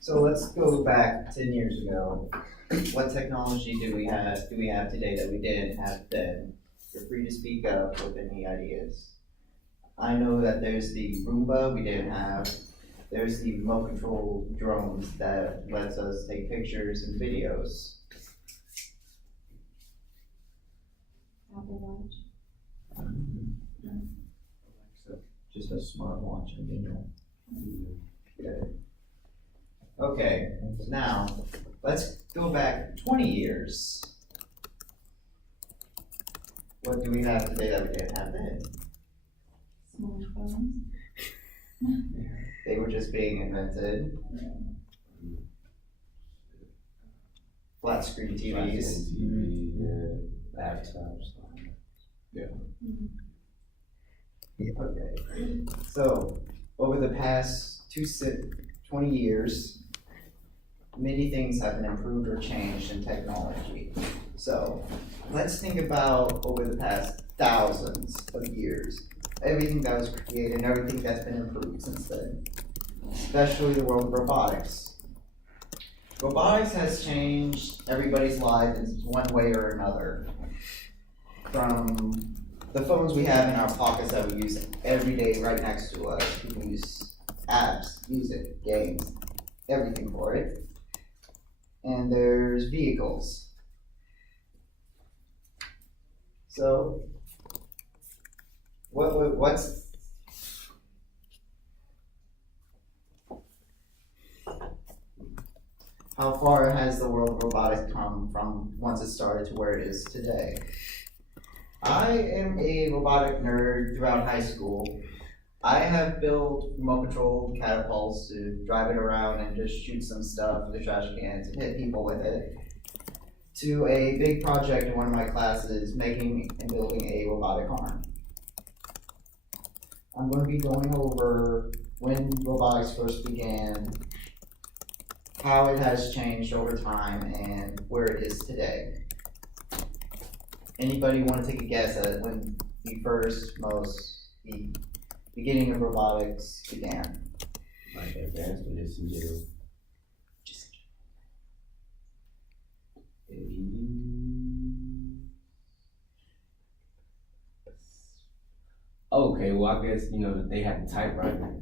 So let's go back 10 years ago. What technology do we have today that we didn't have then? You're free to speak up with any ideas. I know that there's the Roomba we didn't have. There's the remote control drones that lets us take pictures and videos. Apple Watch. Just a smartwatch in general. Good. Okay, now let's go back 20 years. What do we have today that we didn't have then? Smartphones. They were just being invented. Flat screen TVs. Laptops. Okay, so over the past 20 years, many things have been improved or changed in technology. So let's think about over the past thousands of years, everything that was created and everything that's been improved since then, especially the world of robotics. Robotics has changed everybody's life in one way or another. From the phones we have in our pockets that we use every day right next to us, people use apps, music, games, everything for it. And there's vehicles. So, what's how far has the world of robotics come from once it started to where it is today? I am a robotic nerd throughout high school. I have built remote controlled catapults to drive it around and just shoot some stuff in the trash cans and hit people with it, to a big project in one of my classes making and building a robotic arm. I'm going to be going over when robotics first began, how it has changed over time, and where it is today. Anybody want to take a guess at when the beginning of robotics began? Like advanced or just in general? Okay, well, I guess, they had the typewriter.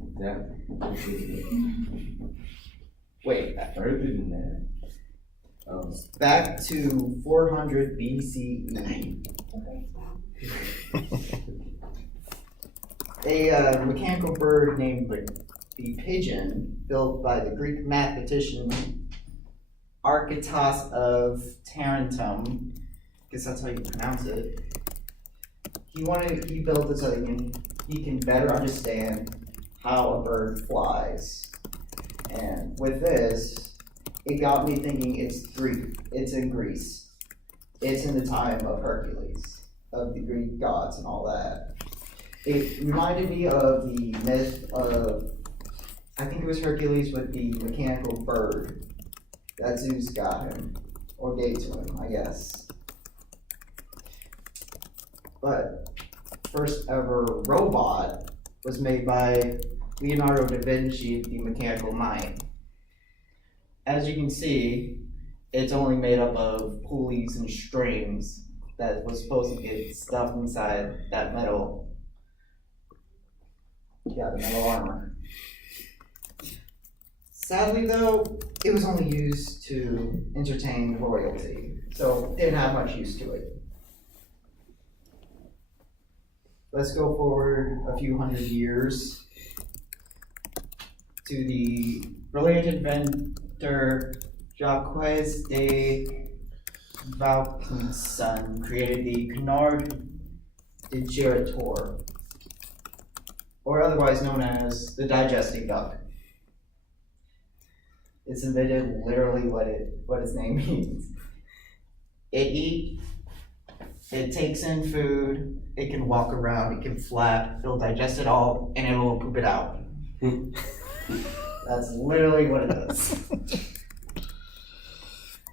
Wait, Further than that. back to 400 BCE. A mechanical bird named the pigeon, built by the Greek mathematician Archytas of Tarentum, I guess that's how you pronounce it. He built it so that he can better understand how a bird flies. And with this, it got me thinking it's Greek, it's in Greece. It's in the time of Hercules, of the Greek gods and all that. It reminded me of the myth of, I think it was Hercules with the mechanical bird that Zeus got him, or gave to him, I guess. But first ever robot was made by Leonardo da Vinci, the Mechanical Knight. As you can see, it's only made up of pulleys and strings that was supposed to get stuffed inside that metal. Yeah, the metal armor. Sadly though, it was only used to entertain royalty, so it didn't have much use to it. Let's go forward a few hundred years to the brilliant inventor Jacques de Vaucanson created the Canard de Giratoire, or otherwise known as the digesting duck. It's invented literally what its name means. It takes in food, it can walk around, it can flap, it'll digest it all, and it will poop it out. That's literally what it does.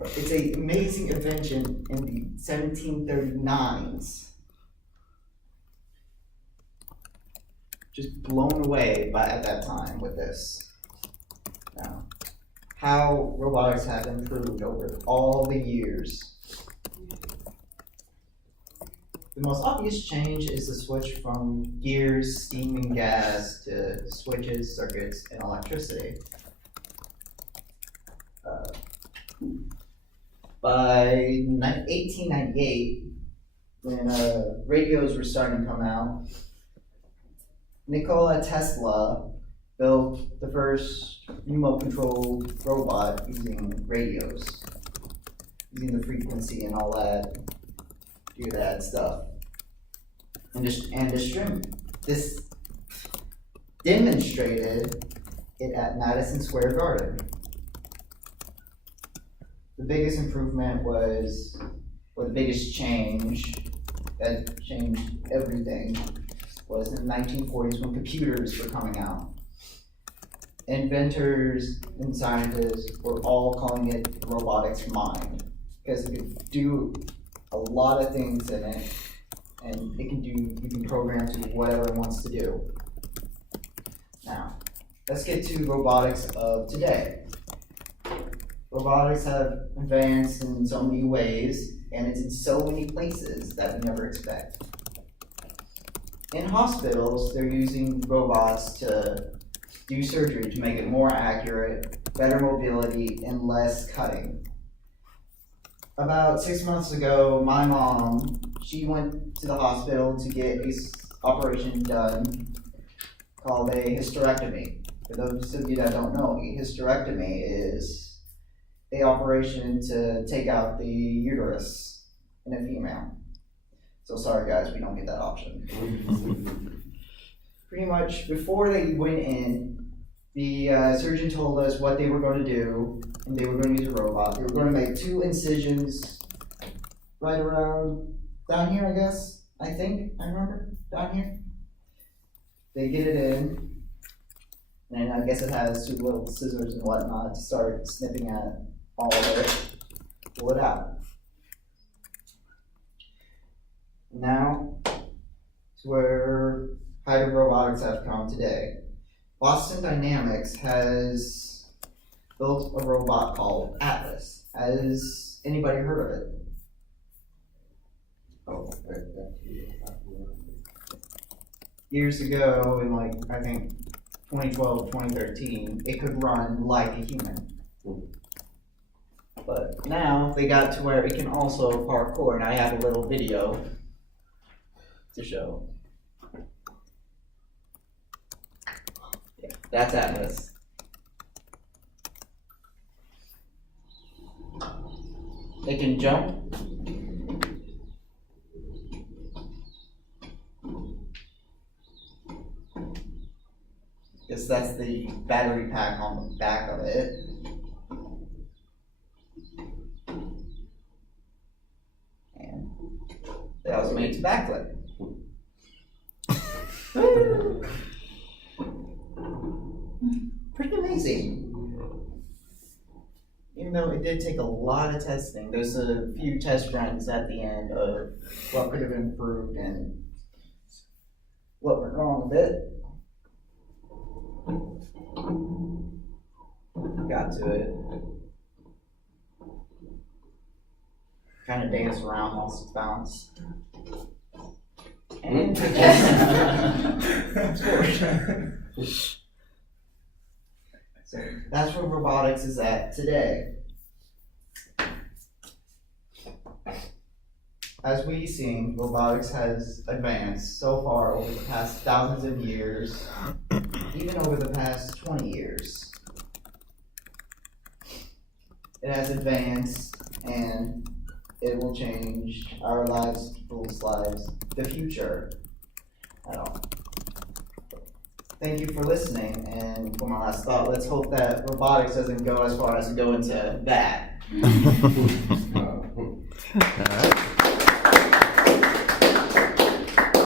It's an amazing invention in the 1739s. Just blown away at that time with this. Now, how robotics have improved over all the years. The most obvious change is the switch from gears, steam, and gas to switches, circuits, and electricity. By 1898, when radios were starting to come out, Nikola Tesla built the first remote-controlled robot using radios, using the frequency and all that, do that stuff. This demonstrated it at Madison Square Garden. The biggest improvement was, or the biggest change that changed everything, was in the 1940s when computers were coming out. Inventors and scientists were all calling it the robotics mind, because it could do a lot of things in it, and you can program to whatever it wants to do. Now, let's get to robotics of today. Robotics have advanced in so many ways, and it's in so many places that we never expect. In hospitals, they're using robots to do surgery to make it more accurate, better mobility, and less cutting. About 6 months ago, my mom, she went to the hospital to get an operation done called a hysterectomy. For those of you that don't know, a hysterectomy is an operation to take out the uterus in a female. So sorry guys, we don't get that option. Pretty much before they went in, the surgeon told us what they were going to do, and they were going to use a robot. They were going to make 2 incisions right around down here, I guess. I remember, down here. They get it in, and I guess it has 2 little scissors and whatnot to start snipping at all of it, pull it out. Now, to where hybrid robotics have come today. Boston Dynamics has built a robot called Atlas. Has anybody heard of it? Oh, Years ago, in I think 2012, 2013, it could run like a human. But now they got to where it can also parkour, and I have a little video to show. Yeah, that's Atlas. It can jump. Because that's the battery pack on the back of it. And they also made it to backflip. Pretty amazing. Even though it did take a lot of testing, there's a few test runs at the end of what could have improved and what went wrong with it. Got to it. Kind of dance around, lost its balance. And so that's where robotics is at today. As we've seen, robotics has advanced so far over the past thousands of years, even over the past 20 years. It has advanced, and it will change our lives, people's lives, the future at all. Thank you for listening, and for my last thought, let's hope that robotics doesn't go as far as to go into that. All right.